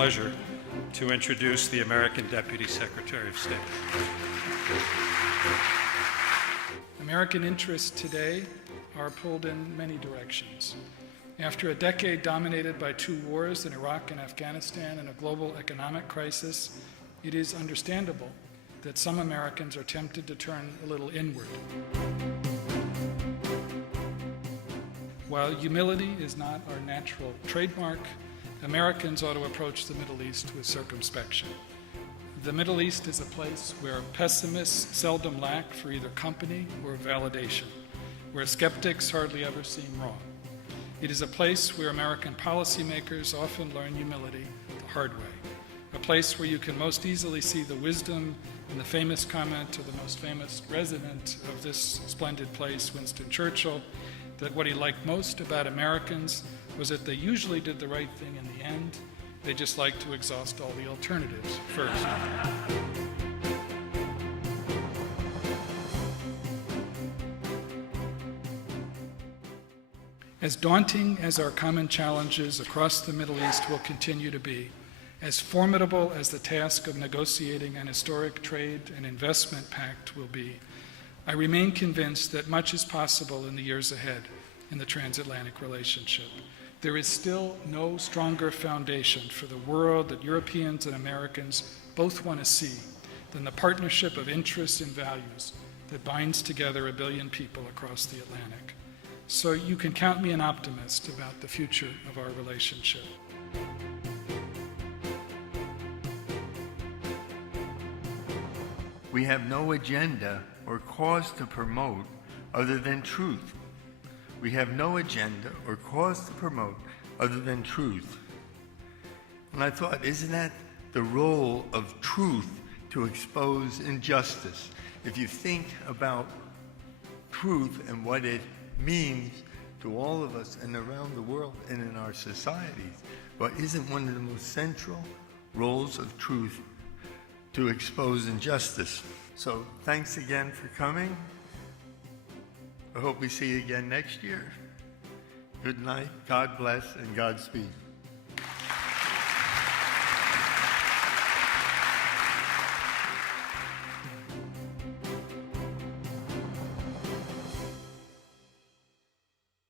pleasure to introduce the American Deputy Secretary of State. American interests today are pulled in many directions. After a decade dominated by 2 wars in Iraq and Afghanistan and a global economic crisis, it is understandable that some Americans are tempted to turn a little inward. While humility is not our natural trademark, Americans ought to approach the Middle East with circumspection. The Middle East is a place where pessimists seldom lack for either company or validation, where skeptics hardly ever seem wrong. It is a place where American policymakers often learn humility the hard way, a place where you can most easily see the wisdom in the famous comment of the most famous resident of this splendid place, Winston Churchill, that what he liked most about Americans was that they usually did the right thing in the end. They just like to exhaust all the alternatives first. As daunting as our common challenges across the Middle East will continue to be, as formidable as the task of negotiating an historic trade and investment pact will be, I remain convinced that much is possible in the years ahead in the transatlantic relationship. There is still no stronger foundation for the world that Europeans and Americans both want to see than the partnership of interests and values that binds together 1 billion people across the Atlantic. So you can count me an optimist about the future of our relationship. We have no agenda or cause to promote other than truth. We have no agenda or cause to promote other than truth. And I thought, isn't that the role of truth, to expose injustice? If you think about truth and what it means to all of us and around the world and in our societies, but isn't one of the most central roles of truth to expose injustice? So thanks again for coming. I hope we see you again next year. Good night, God bless, and Godspeed.